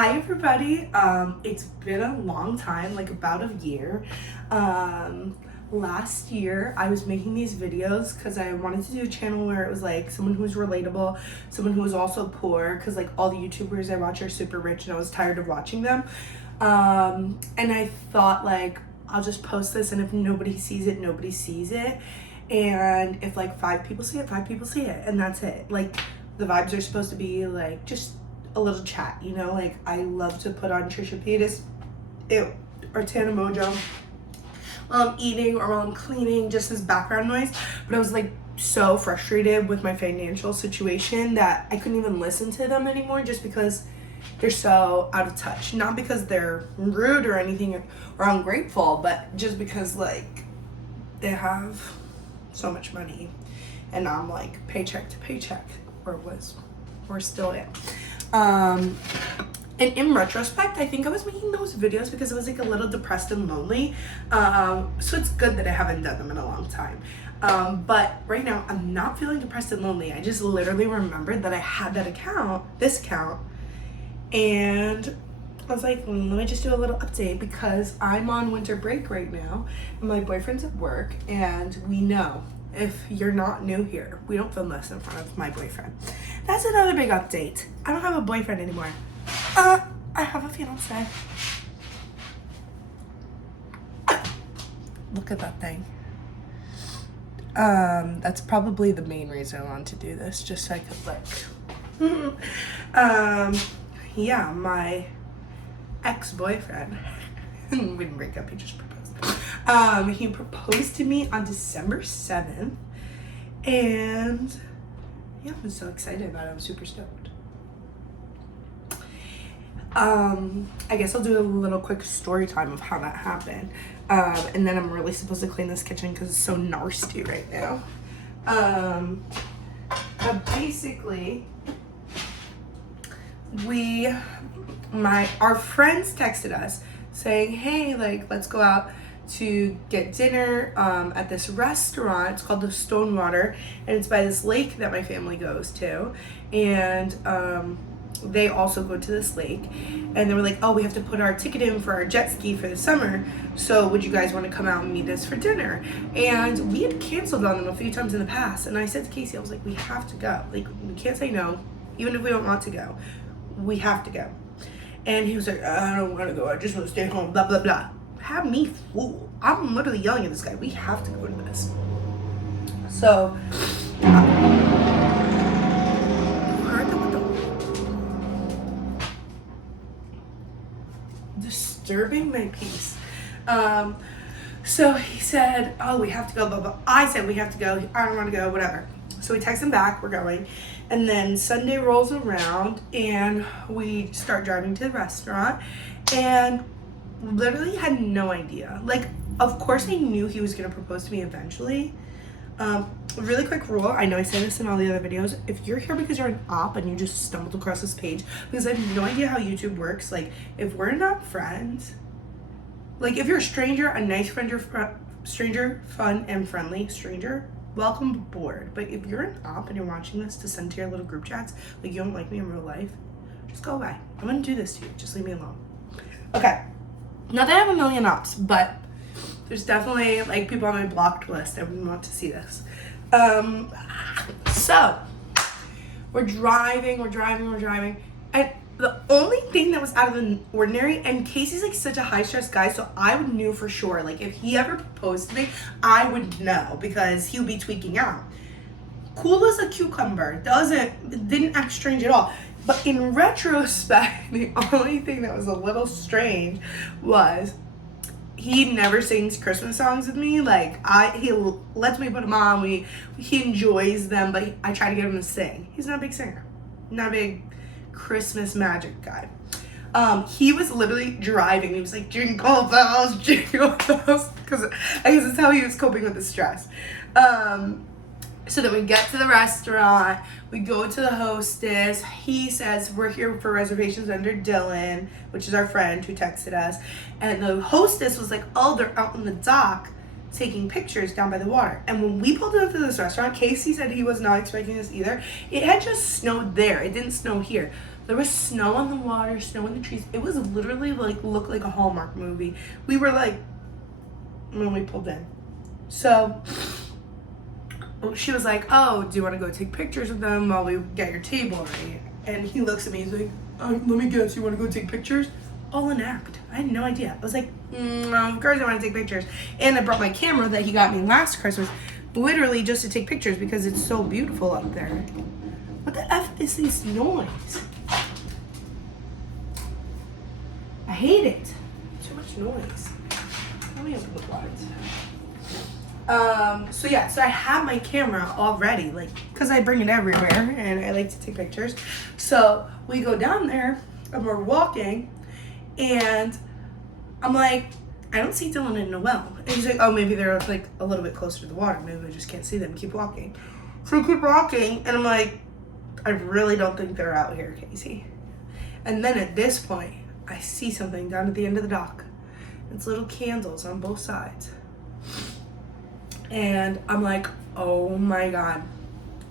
Hi everybody. It's been a long time, like about a year. Last year I was making these videos because I wanted to do a channel where it was like someone who was relatable, someone who was also poor, because like all the YouTubers I watch are super rich and I was tired of watching them. And I thought like I'll just post this, and if nobody sees it, nobody sees it. And if like 5 people see it, 5 people see it, and that's it. Like the vibes are supposed to be like just a little chat, you know? Like I love to put on Trisha Paytas or Tana Mojo while I'm eating or while I'm cleaning, just as background noise. But I was like so frustrated with my financial situation that I couldn't even listen to them anymore, just because they're so out of touch. Not because they're rude or anything or ungrateful, but just because like they have so much money and I'm like paycheck to paycheck, or still am. And in retrospect, I think I was making those videos because I was like a little depressed and lonely. So it's good that I haven't done them in a long time. But right now I'm not feeling depressed and lonely. I just literally remembered that I had this account, and I was like, let me just do a little update because I'm on winter break right now and my boyfriend's at work, and we know if you're not new here, we don't film this in front of my boyfriend. That's another big update. I don't have a boyfriend anymore. I have a fiance. Look at that thing. That's probably the main reason I wanted to do this, just so I could like, yeah, my ex-boyfriend, we didn't break up, he just proposed. He proposed to me on December 7th, and yeah, I'm so excited about it. I'm super stoked. I guess I'll do a little quick story time of how that happened. And then I'm really supposed to clean this kitchen because it's so nasty right now. But basically, our friends texted us saying, hey, like, let's go out to get dinner at this restaurant. It's called the Stonewater, and it's by this lake that my family goes to. And they also go to this lake, and they were like, oh, we have to put our ticket in for our jet ski for the summer, so would you guys want to come out and meet us for dinner? And we had canceled on them a few times in the past, and I said to Casey, I was like, we have to go. Like, we can't say no, even if we don't want to go. We have to go. And he was like, I don't want to go, I just want to stay home, blah blah blah. Have me fool. I'm literally yelling at this guy, we have to go to this. So disturbing my peace. So he said, oh, we have to go, blah blah. I said we have to go, I don't want to go, whatever. So we text him back, we're going. And then Sunday rolls around and we start driving to the restaurant, and literally had no idea. Like, of course I knew he was gonna propose to me eventually. Really quick rule, I know I say this in all the other videos, if you're here because you're an op and you just stumbled across this page, because I have no idea how YouTube works, like, if we're not friends, like, if you're a stranger, a nice friend, stranger, fun and friendly stranger, welcome aboard. But if you're an op and you're watching this to send to your little group chats, like, you don't like me in real life, just go away. I'm gonna do this to you, just leave me alone. Okay, not that I have a million ops, but there's definitely like people on my blocked list that would want to see this. So we're driving, and the only thing that was out of the ordinary, and Casey's like such a high stress guy, so I knew for sure, like, if he ever proposed to me, I would know because he would be tweaking out. Cool as a cucumber, didn't act strange at all. But in retrospect, the only thing that was a little strange was he never sings Christmas songs with me. Like, he lets me put them on. He enjoys them, but I try to get him to sing. He's not a big singer, not a big Christmas magic guy. He was literally driving. He was like, jingle bells, because I guess that's how he was coping with the stress. So then we get to the restaurant, we go to the hostess. He says, we're here for reservations under Dylan, which is our friend who texted us. And the hostess was like, oh, they're out on the dock taking pictures down by the water. And when we pulled up to this restaurant, Casey said he was not expecting this either. It had just snowed there. It didn't snow here. There was snow on the water, snow in the trees. It was literally like, looked like a Hallmark movie. We were like, when we pulled in. So she was like, oh, do you want to go take pictures with them while we get your table ready? And he looks at me, he's like, let me guess, you want to go take pictures? All an act. I had no idea. I was like, of course I want to take pictures. And I brought my camera that he got me last Christmas, literally just to take pictures because it's so beautiful up there. What the F is this noise? I hate it. Too much noise. Let me open the blinds. So yeah, so I have my camera all ready, like, cause I bring it everywhere and I like to take pictures. So we go down there and we're walking and I'm like, I don't see Dylan and Noelle. And he's like, oh, maybe they're like a little bit closer to the water. Maybe I just can't see them. Keep walking. So we keep walking and I'm like, I really don't think they're out here, Casey. And then at this point, I see something down at the end of the dock. It's little candles on both sides. And I'm like, oh my God,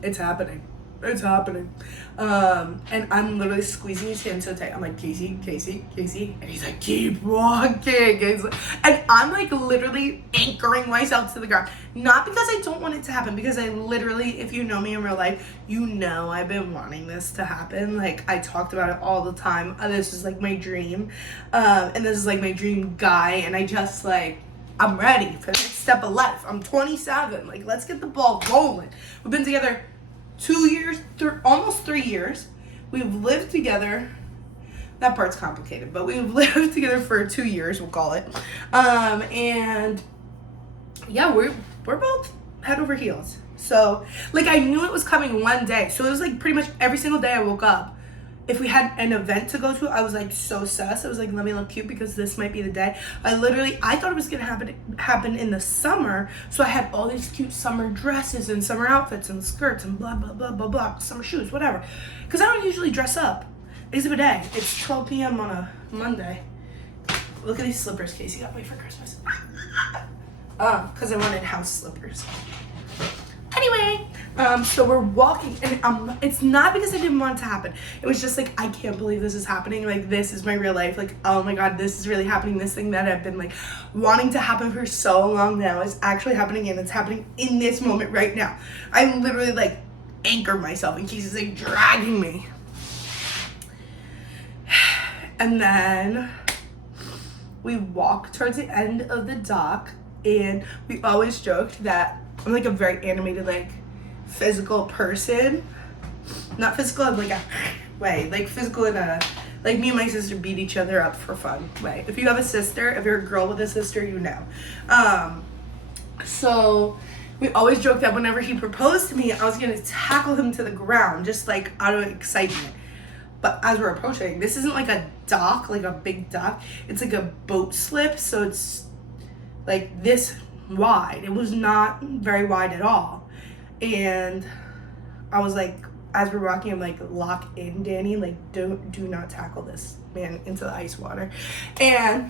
it's happening. It's happening. And I'm literally squeezing his hand so tight. I'm like, Casey, Casey, Casey. And he's like, keep walking. And I'm like literally anchoring myself to the ground. Not because I don't want it to happen, because I literally, if you know me in real life, you know I've been wanting this to happen. Like, I talked about it all the time. This is like my dream. And this is like my dream guy. And I just like, I'm ready for the next step of life. I'm 27. Like, let's get the ball rolling. We've been together 2 years, almost 3 years. We've lived together. That part's complicated, but we've lived together for 2 years, we'll call it. And yeah, we're both head over heels. So, like, I knew it was coming one day. So it was like pretty much every single day I woke up. If we had an event to go to, I was like so sus. I was like, let me look cute because this might be the day. I thought it was gonna happen in the summer. So I had all these cute summer dresses and summer outfits and skirts and blah, blah, blah, blah, blah, summer shoes, whatever. Because I don't usually dress up. Exhibit A, it's 12 p.m. on a Monday. Look at these slippers Casey got me for Christmas. Because I wanted house slippers. Anyway, so we're walking, and it's not because I didn't want it to happen. It was just like, I can't believe this is happening. Like, this is my real life. Like, oh my God, this is really happening. This thing that I've been like wanting to happen for so long now is actually happening, and it's happening in this moment right now. I literally like anchored myself in case it's like dragging me. And then we walk towards the end of the dock, and we always joked that I'm like a very animated, like physical person. Not physical in like a way, like physical in a, like me and my sister beat each other up for fun way. If you have a sister, if you're a girl with a sister, you know. So we always joke that whenever he proposed to me, I was gonna tackle him to the ground, just like out of excitement. But as we're approaching, this isn't like a dock, like a big dock. It's like a boat slip, so it's like this wide. It was not very wide at all. And I was like, as we're walking, I'm like, lock in, Dani. Like, do not tackle this man into the ice water. And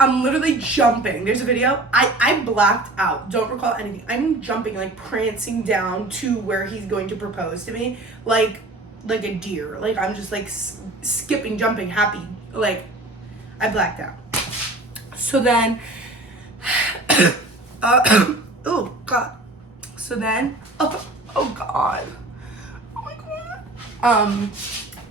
I'm literally jumping. There's a video. I blacked out. Don't recall anything. I'm jumping, like prancing down to where he's going to propose to me. Like a deer. Like, I'm just like skipping, jumping, happy. Like, I blacked out. So then, oh God. So then, oh God. Oh my God.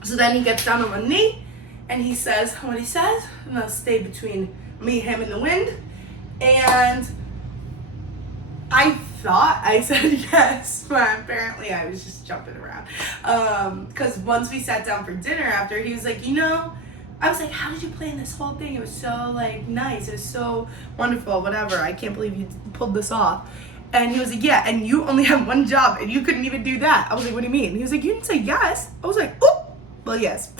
So then he gets down on one knee and he says what he says, and I'll stay between me, him, and the wind. And I thought I said yes, but apparently I was just jumping around. Because once we sat down for dinner after, he was like, you know, I was like, how did you plan this whole thing? It was so like nice. It was so wonderful, whatever. I can't believe you pulled this off. And he was like, yeah, and you only have one job and you couldn't even do that. I was like, what do you mean? He was like, you didn't say yes. I was like, oh, well, yes.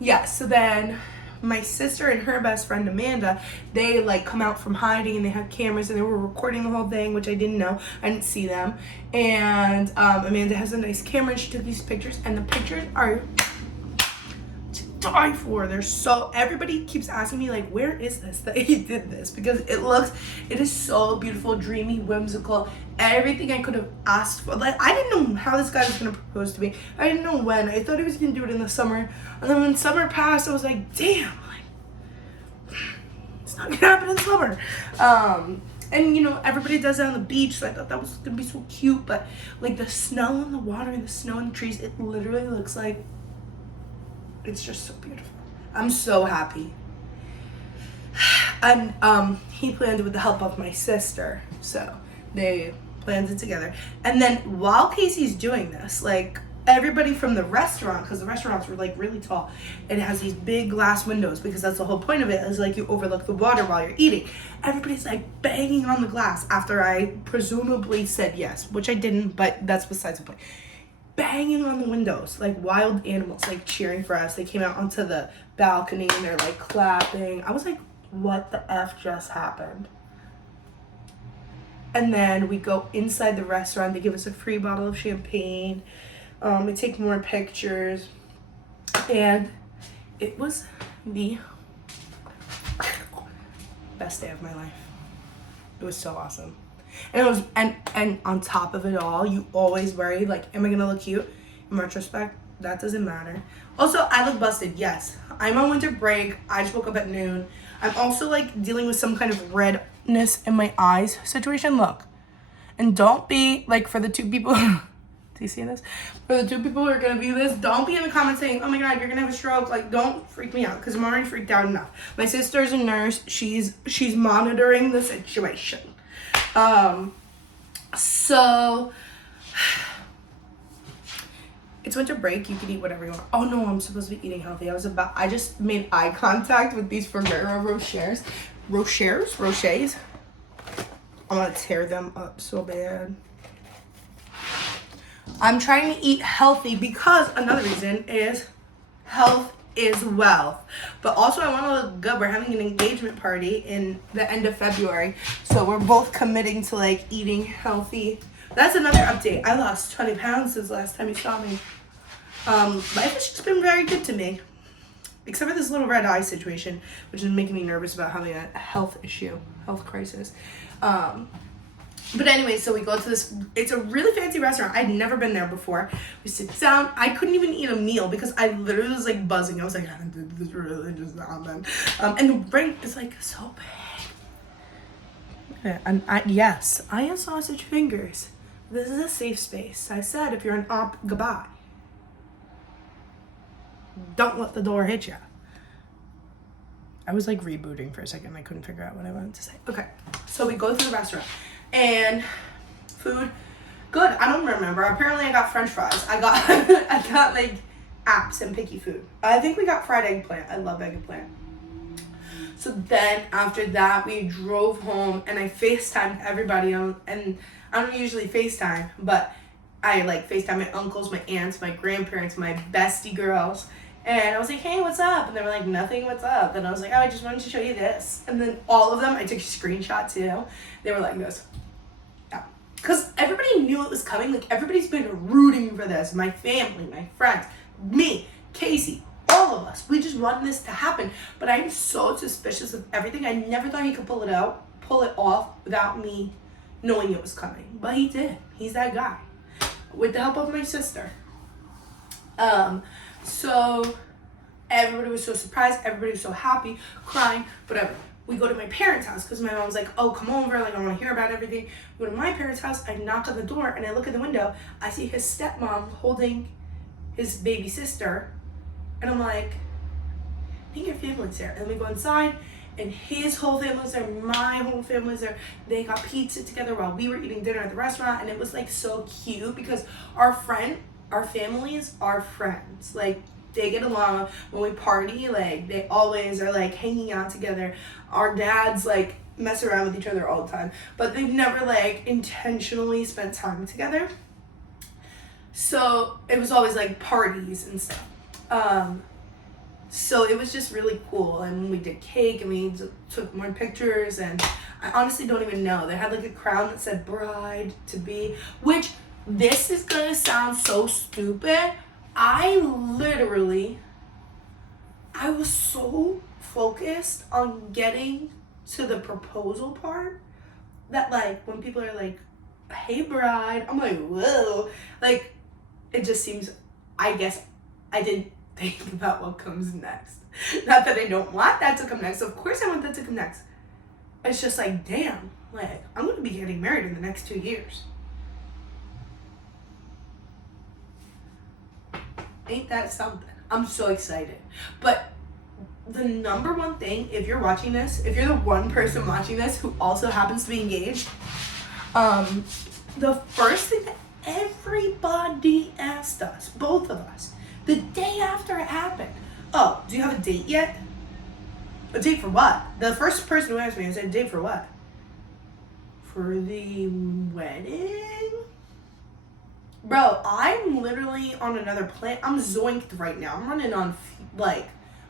Yeah, so then my sister and her best friend Amanda, they like come out from hiding and they have cameras and they were recording the whole thing, which I didn't know. I didn't see them. And Amanda has a nice camera and she took these pictures, and the pictures are die for. Everybody keeps asking me like, where is this that he did this? Because it is so beautiful, dreamy, whimsical, everything I could have asked for. Like, I didn't know how this guy was gonna propose to me. I didn't know when. I thought he was gonna do it in the summer, and then when summer passed, I was like, damn, like, it's not gonna happen in summer. And you know, everybody does it on the beach, so I thought that was gonna be so cute. But like the snow and the water and the snow and the trees, it literally looks like, it's just so beautiful. I'm so happy. And he planned it with the help of my sister, so they planned it together. And then while Casey's doing this, like, everybody from the restaurant, because the restaurants were like really tall, it has these big glass windows, because that's the whole point of it, is like you overlook the water while you're eating. Everybody's like banging on the glass after I presumably said yes, which I didn't, but that's besides the point. Banging on the windows like wild animals, like cheering for us. They came out onto the balcony and they're like clapping. I was like, what the F just happened? And then we go inside the restaurant. They give us a free bottle of champagne. We take more pictures, and it was the best day of my life. It was so awesome. And it was, and on top of it all, you always worry, like, am I gonna look cute? In retrospect, that doesn't matter. Also, I look busted, yes. I'm on winter break. I just woke up at noon. I'm also like dealing with some kind of redness in my eyes situation. Look. And don't be like, for the two people do you see this? For the two people who are gonna view this, don't be in the comments saying, oh my god, you're gonna have a stroke. Like, don't freak me out, because I'm already freaked out enough. My sister's a nurse. She's monitoring the situation. So it's winter break. You can eat whatever you want. Oh no, I'm supposed to be eating healthy. I just made eye contact with these Ferrero Rochers. Rochers? I want to tear them up so bad. I'm trying to eat healthy because another reason is health is wealth. But also I want to look good. We're having an engagement party in the end of February. So we're both committing to like eating healthy. That's another update. I lost 20 pounds since last time you saw me. Life has just been very good to me. Except for this little red eye situation, which is making me nervous about having a health crisis. But anyway, so we go to this, it's a really fancy restaurant. I'd never been there before. We sit down. I couldn't even eat a meal because I literally was like buzzing. I was like, this really just happened. And the brain is like so big. And yes, I have sausage fingers. This is a safe space. I said, if you're an op, goodbye. Don't let the door hit you. I was like rebooting for a second. I couldn't figure out what I wanted to say. Okay, so we go to the restaurant. And food, good. I don't remember. Apparently I got French fries. I got like apps and picky food. I think we got fried eggplant. I love eggplant. So then after that we drove home and I FaceTimed everybody on, and I don't usually FaceTime, but I like FaceTime my uncles, my aunts, my grandparents, my bestie girls. And I was like, hey, what's up? And they were like, nothing, what's up? And I was like, oh, I just wanted to show you this. And then all of them, I took a screenshot too. They were like this. Yeah. Because everybody knew it was coming. Like, everybody's been rooting for this. My family, my friends, me, Casey, all of us. We just want this to happen. But I'm so suspicious of everything. I never thought he could pull it off without me knowing it was coming. But he did. He's that guy. With the help of my sister. So everybody was so surprised, everybody was so happy, crying, whatever. We go to my parents' house because my mom was like, oh, come over, like, I want to hear about everything. We go to my parents' house, I knock on the door, and I look at the window. I see his stepmom holding his baby sister, and I'm like, I think your family's there. And we go inside, and his whole family was there, my whole family was there. They got pizza together while we were eating dinner at the restaurant, and it was, like, so cute because our families are friends. Like, they get along. When we party, like, they always are like hanging out together. Our dads like mess around with each other all the time, but they've never like intentionally spent time together. So it was always like parties and stuff. So it was just really cool. And we did cake and we took more pictures, and I honestly don't even know. They had like a crown that said bride to be, which, this is gonna sound so stupid. I literally I was so focused on getting to the proposal part that, like, when people are like, hey bride, I'm like, whoa, like, it just seems, I guess I didn't think about what comes next. Not that I don't want that to come next, of course I want that to come next. It's just like, damn, like, I'm gonna be getting married in the next 2 years. Ain't that something? I'm so excited. But the number one thing, if you're watching this, if you're the one person watching this who also happens to be engaged, the first thing that everybody asked us, both of us, the day after it happened, oh, do you have a date yet? A date for what? The first person who asked me, I said, date for what? For the wedding? Bro, I'm literally on another planet. I'm zoinked right now. I'm running on, like,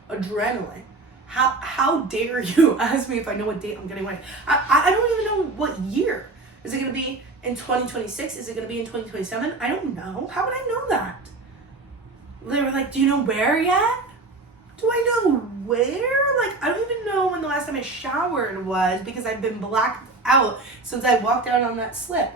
adrenaline. How dare you ask me if I know what date I'm getting married? I don't even know what year. Is it going to be in 2026? Is it going to be in 2027? I don't know. How would I know that? They were like, do you know where yet? Do I know where? Like, I don't even know when the last time I showered was because I've been blacked out since I walked out on that slip.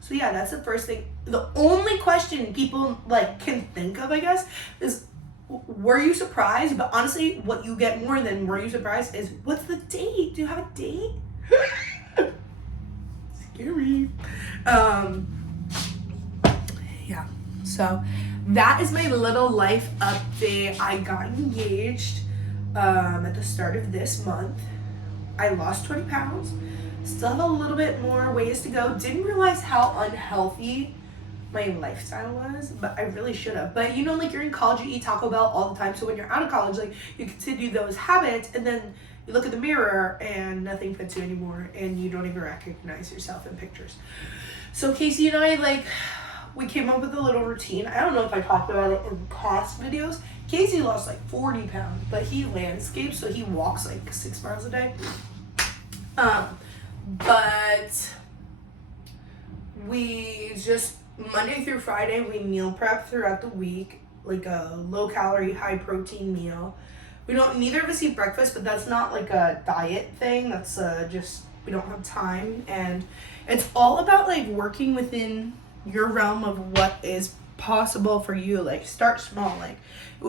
So yeah, that's the first thing. The only question people, like, can think of, I guess, is, were you surprised? But honestly, what you get more than were you surprised is, what's the date? Do you have a date? Scary. Yeah, so that is my little life update. I got engaged at the start of this month. I lost 20 pounds. Still have a little bit more ways to go. Didn't realize how unhealthy my lifestyle was, but I really should have. But you know, like, you're in college, you eat Taco Bell all the time. So when you're out of college, like, you continue those habits, and then you look in the mirror and nothing fits you anymore, and you don't even recognize yourself in pictures. So Casey and I, like, we came up with a little routine. I don't know if I talked about it in past videos. Casey lost like 40 pounds, but he landscapes, so he walks like 6 miles a day. But we just, Monday through Friday, we meal prep throughout the week, like a low calorie, high protein meal. We don't, neither of us eat breakfast, but that's not like a diet thing. That's just, we don't have time. And it's all about like working within your realm of what is possible for you. Like, start small. Like,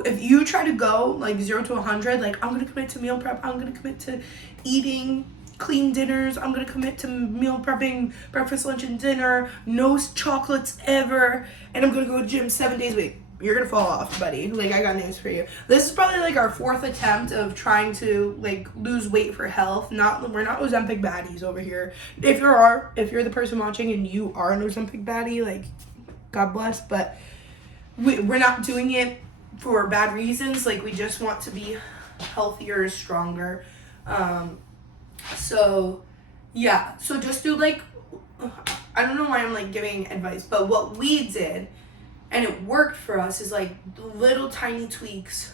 if you try to go like 0 to 100, like, I'm gonna commit to meal prep, I'm gonna commit to eating clean dinners, I'm gonna commit to meal prepping breakfast, lunch, and dinner, no chocolates ever, and I'm gonna go to the gym 7 days a week, you're gonna fall off, buddy. Like, I got news for you. This is probably like our 4th attempt of trying to like lose weight for health. We're not Ozempic baddies over here. If you're the person watching and you are an Ozempic baddie, like, God bless, but we're not doing it for bad reasons. Like, we just want to be healthier, stronger. So yeah, so just do like, I don't know why I'm like giving advice, but what we did, and it worked for us, is like little tiny tweaks.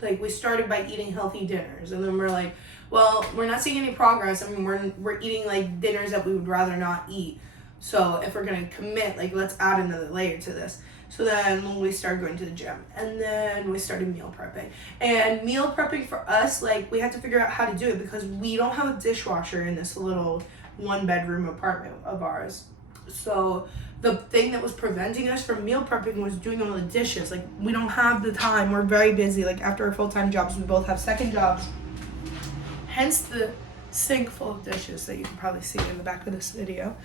Like, we started by eating healthy dinners, and then we're like, well, we're not seeing any progress. I mean, we're eating like dinners that we would rather not eat. So if we're gonna commit, like, let's add another layer to this. So then we started going to the gym, and then we started meal prepping. And meal prepping for us, like, we had to figure out how to do it because we don't have a dishwasher in this little 1-bedroom apartment of ours. So the thing that was preventing us from meal prepping was doing all the dishes. Like, we don't have the time. We're very busy. Like, after our full-time jobs, we both have second jobs. Hence the sink full of dishes that you can probably see in the back of this video.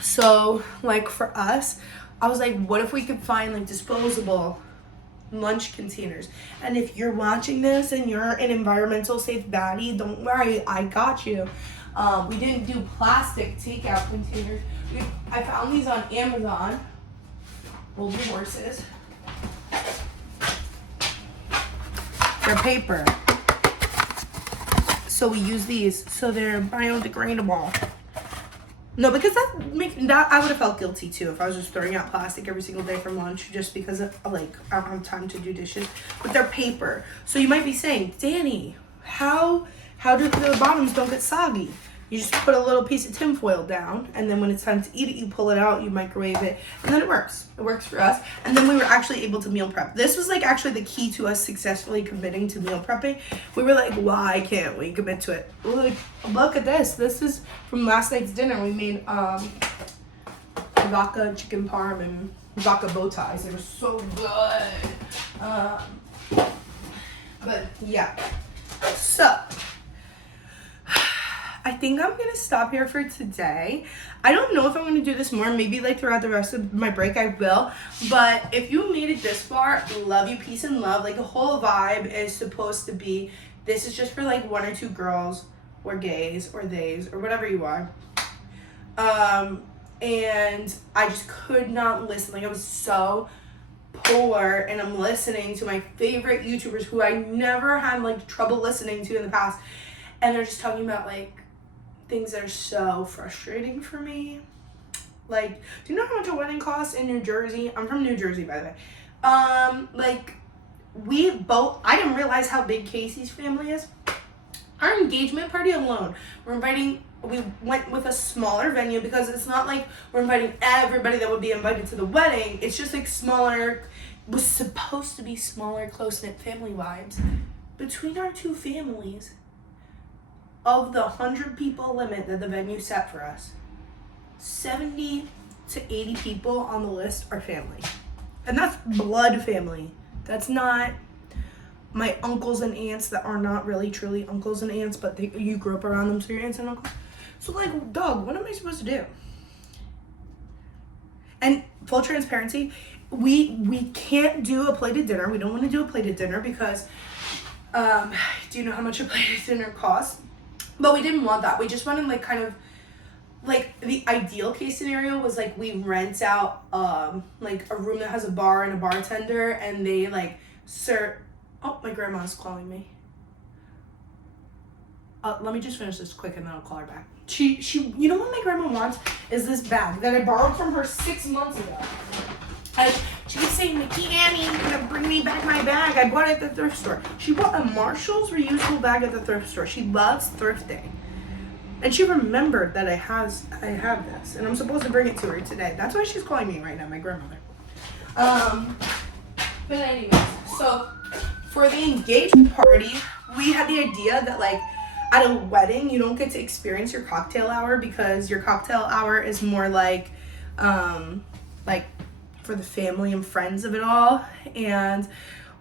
So, like, for us, I was like, what if we could find like disposable lunch containers? And if you're watching this and you're an environmental safe baddie, don't worry, I got you. We didn't do plastic takeout containers. I found these on Amazon. Hold your horses. They're paper. So we use these. So they're biodegradable. No, because that I would have felt guilty too if I was just throwing out plastic every single day for lunch just because of, like, I don't have time to do dishes. But they're paper. So you might be saying, Dani, how do the bottoms don't get soggy? You just put a little piece of tinfoil down, and then when it's time to eat it, you pull it out, you microwave it, and then it works. It works for us. And then we were actually able to meal prep. This was like actually the key to us successfully committing to meal prepping. We were like, why can't we commit to it? We're like, look at this. This is from last night's dinner. We made vodka chicken parm and vodka bow ties. They were so good. But yeah. So I think I'm gonna stop here for today. I don't know if I'm gonna do this more. Maybe like throughout the rest of my break I will. But if you made it this far, love you, peace and love. Like the whole vibe is supposed to be, this is just for like 1 or 2 girls or gays or theys or whatever you are. And I just could not listen. Like I was so poor, and I'm listening to my favorite YouTubers who I never had like trouble listening to in the past. And they're just talking about like things that are so frustrating for me. Like, do you know how much a wedding costs in New Jersey? I'm from New Jersey, by the way. Like, I didn't realize how big Casey's family is. Our engagement party alone, we went with a smaller venue because it's not like we're inviting everybody that would be invited to the wedding. It's just like smaller, was supposed to be smaller, close-knit family vibes. Between our 2 families, of the 100 people limit that the venue set for us, 70 to 80 people on the list are family. And that's blood family. That's not my uncles and aunts that are not really truly uncles and aunts, but you grew up around them, so your aunts and uncles. So like, dog, what am I supposed to do? And full transparency, we can't do a plated dinner. We don't want to do a plated dinner because, do you know how much a plated dinner costs? But we didn't want that. We just wanted like kind of like the ideal case scenario was like we rent out like a room that has a bar and a bartender, and they like serve. Oh, my grandma's calling me. Let me just finish this quick and then I'll call her back. She you know what my grandma wants is this bag that I borrowed from her 6 months ago. She keeps saying, Annie, you're gonna bring me back my bag. I bought it at the thrift store. She bought a Marshall's reusable bag at the thrift store. She loves thrifting. And she remembered that I have this, and I'm supposed to bring it to her today. That's why she's calling me right now, my grandmother. But anyways, so for the engagement party, we had the idea that like at a wedding, you don't get to experience your cocktail hour because your cocktail hour is more like for the family and friends of it all. And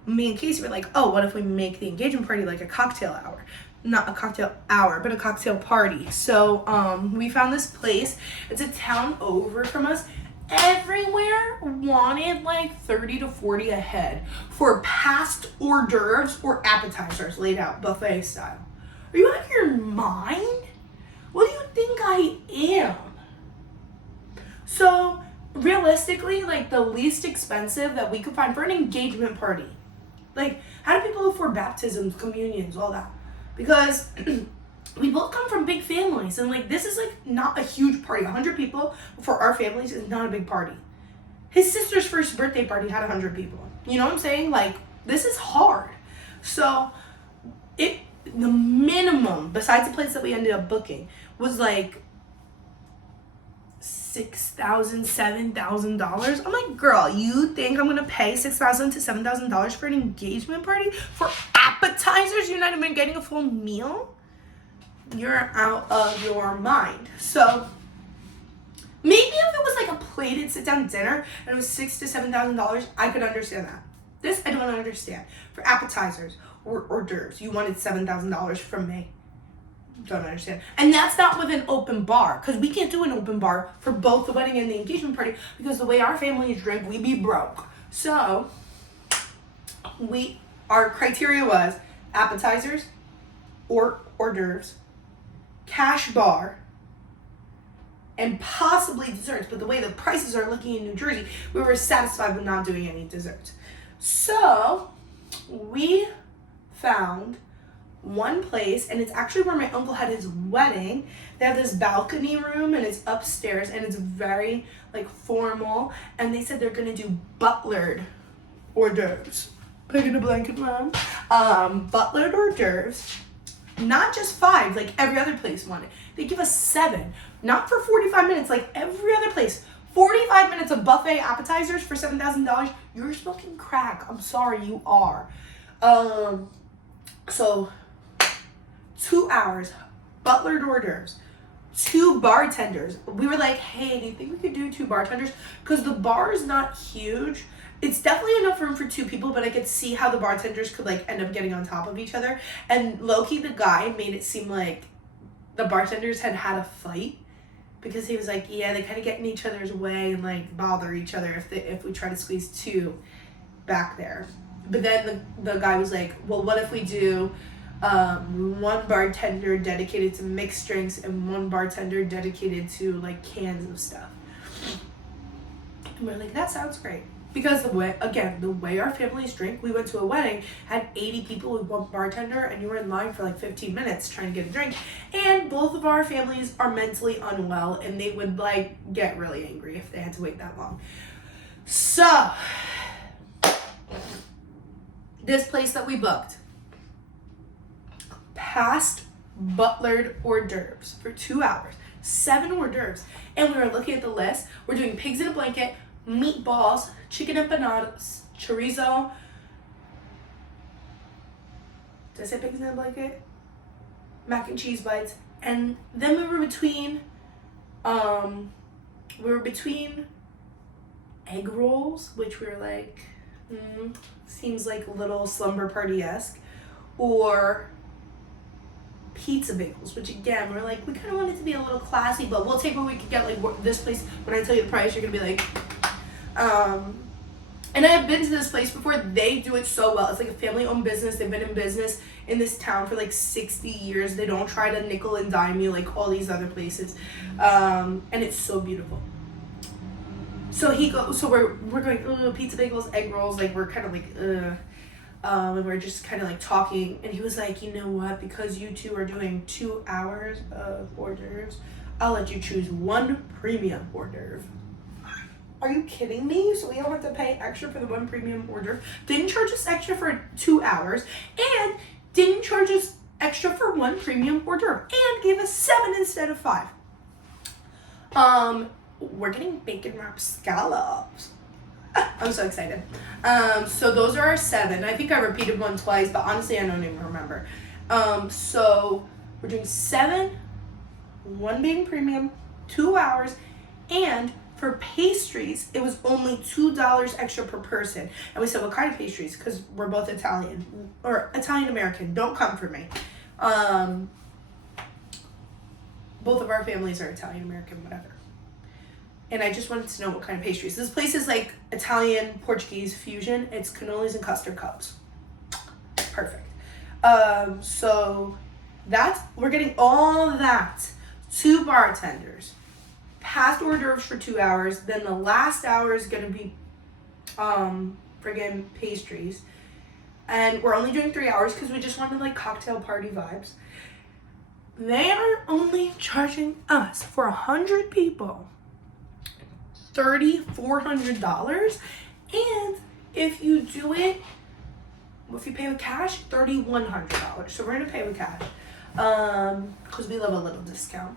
me and Casey were like, oh, what if we make the engagement party like a cocktail hour? Not a cocktail hour, but a cocktail party. So we found this place. It's a town over from us. Everywhere wanted like 30 to 40 a head for past hors d'oeuvres or appetizers laid out buffet style. Are you out of your mind? What do you think I am? So realistically, like the least expensive that we could find for an engagement party. Like, how do people afford baptisms, communions, all that? Because we both come from big families, and like this is like not a huge party. 100 people for our families is not a big party. His sister's first birthday party had 100 people. You know what I'm saying? Like, this is hard. So the minimum, besides the place that we ended up booking, was like $6,000, $7,000. I'm like, girl, you think I'm gonna pay $6,000 to $7,000 for an engagement party for appetizers? You're not even getting a full meal. You're out of your mind. So maybe if it was like a plated sit-down dinner and it was $6,000 to $7,000, I could understand that. This I don't understand. For appetizers or hors d'oeuvres, you wanted $7,000 from me. Don't understand. And that's not with an open bar, because we can't do an open bar for both the wedding and the engagement party, because the way our families drink, we be broke. So our criteria was appetizers or hors d'oeuvres, cash bar, and possibly desserts. But the way the prices are looking in New Jersey, we were satisfied with not doing any desserts. So we found one place, and it's actually where my uncle had his wedding. They have this balcony room, and it's upstairs, and it's very like formal, and they said they're gonna do butlered hors d'oeuvres. Pig in a blanket, mom. Butlered hors d'oeuvres not just 5 like every other place wanted. They give us 7, not for 45 minutes like every other place. 45 minutes of buffet appetizers for $7,000. You're smoking crack. I'm sorry, you are. So 2 hours, butlered hors d'oeuvres, 2 bartenders. We were like, hey, do you think we could do 2 bartenders? Because the bar is not huge. It's definitely enough room for 2 people, but I could see how the bartenders could like end up getting on top of each other. And low-key, the guy made it seem like the bartenders had a fight, because he was like, yeah, they kind of get in each other's way and like bother each other if we try to squeeze 2 back there. But then the guy was like, well, what if we do 1 bartender dedicated to mixed drinks and 1 bartender dedicated to like cans of stuff? And we're like, that sounds great. Because the way our families drink, we went to a wedding, had 80 people with 1 bartender, and you were in line for like 15 minutes trying to get a drink. And both of our families are mentally unwell, and they would like get really angry if they had to wait that long. So, this place that we booked, past butlered hors d'oeuvres for 2 hours, 7 hors d'oeuvres. And we were looking at the list. We're doing pigs in a blanket, meatballs, chicken empanadas, chorizo. Did I say pigs in a blanket? Mac and cheese bites. And then we were between egg rolls, which we were like, seems like a little slumber party-esque, or pizza bagels, which again, we're like, we kind of want it to be a little classy, but we'll take what we could get. Like this place, when I tell you the price, you're gonna be like, and I have been to this place before. They do it so well. It's like a family-owned business. They've been in business in this town for like 60 years. They don't try to nickel and dime you like all these other places, and it's so beautiful. So we're going, pizza bagels, egg rolls, like we're kind of like, and we're just kind of like talking, and he was like, you know what, because you 2 are doing 2 hours of hors d'oeuvres, I'll let you choose 1 premium hors d'oeuvre. Are you kidding me? So we don't have to pay extra for the 1 premium hors d'oeuvre. Didn't charge us extra for 2 hours, and didn't charge us extra for 1 premium hors d'oeuvre, and gave us 7 instead of 5. We're getting bacon wrapped scallops. I'm so excited. So those are our 7. I think I repeated 1 twice, but honestly, I don't even remember. So we're doing 7, 1 being premium, 2 hours, and for pastries, it was only $2 extra per person. And we said, what kind of pastries? Because we're both Italian, or Italian-American. Don't come for me. Both of our families are Italian-American, whatever. And I just wanted to know what kind of pastries. This place is like Italian, Portuguese fusion. It's cannolis and custard cups. Perfect. So we're getting all that. 2 bartenders. Past hors d'oeuvres for 2 hours. Then the last hour is gonna be friggin' pastries. And we're only doing 3 hours because we just wanted like cocktail party vibes. They are only charging us for 100 people $3,400, and if you pay with cash, $3,100. So we're gonna pay with cash, because we love a little discount.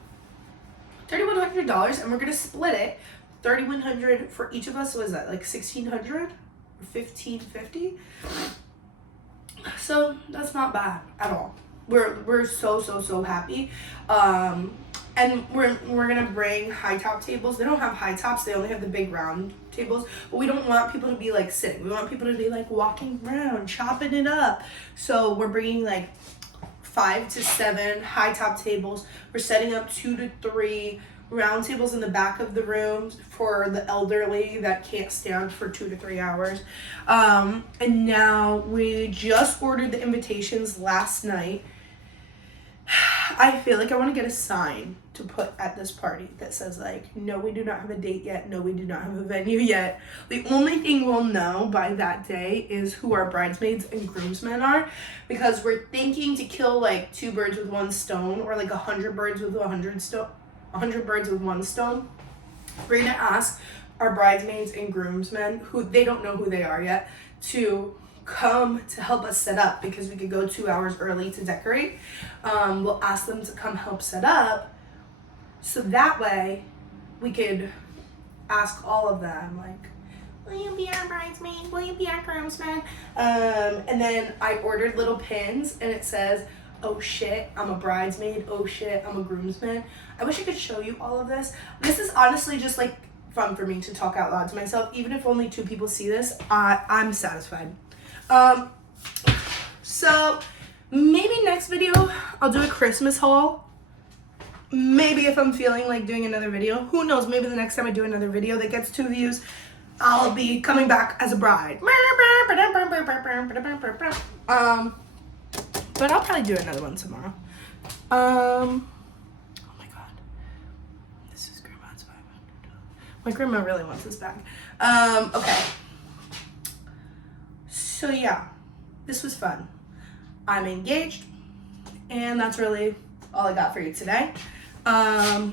$3,100, and we're gonna split it. $3,100 for each of us. So is that like $1,600 or $1,550? So that's not bad at all. We're so happy. And we're gonna bring high top tables. They don't have high tops, they only have the big round tables. But we don't want people to be like sitting. We want people to be like walking around, chopping it up. So we're bringing like 5 to 7 high top tables. We're setting up 2 to 3 round tables in the back of the room for the elderly that can't stand for 2 to 3 hours. And now we just ordered the invitations last night. I feel like I want to get a sign to put at this party that says like, no, we do not have a date yet. No, we do not have a venue yet. The only thing we'll know by that day is who our bridesmaids and groomsmen are, because we're thinking to kill like 2 birds with 1 stone, or like 100 birds with 100 birds with 1 stone. We're gonna ask our bridesmaids and groomsmen, who they don't know who they are yet, to come to help us set up because we could go 2 hours early to decorate. We'll ask them to come help set up, so that way we could ask all of them, like, will you be our bridesmaid? Will you be our groomsman? And then I ordered little pins, and it says, oh shit, I'm a bridesmaid. Oh shit, I'm a groomsman. I wish I could show you all of this. This is honestly just like fun for me to talk out loud to myself. Even if only 2 people see this, I'm satisfied. So maybe next video I'll do a Christmas haul. Maybe if I'm feeling like doing another video, who knows, maybe the next time I do another video that gets 2 views, I'll be coming back as a bride. But I'll probably do another one tomorrow. Oh my god, this is grandma's $500. My grandma really wants this back. Okay, so yeah, this was fun. I'm engaged, and that's really all I got for you today. Bye.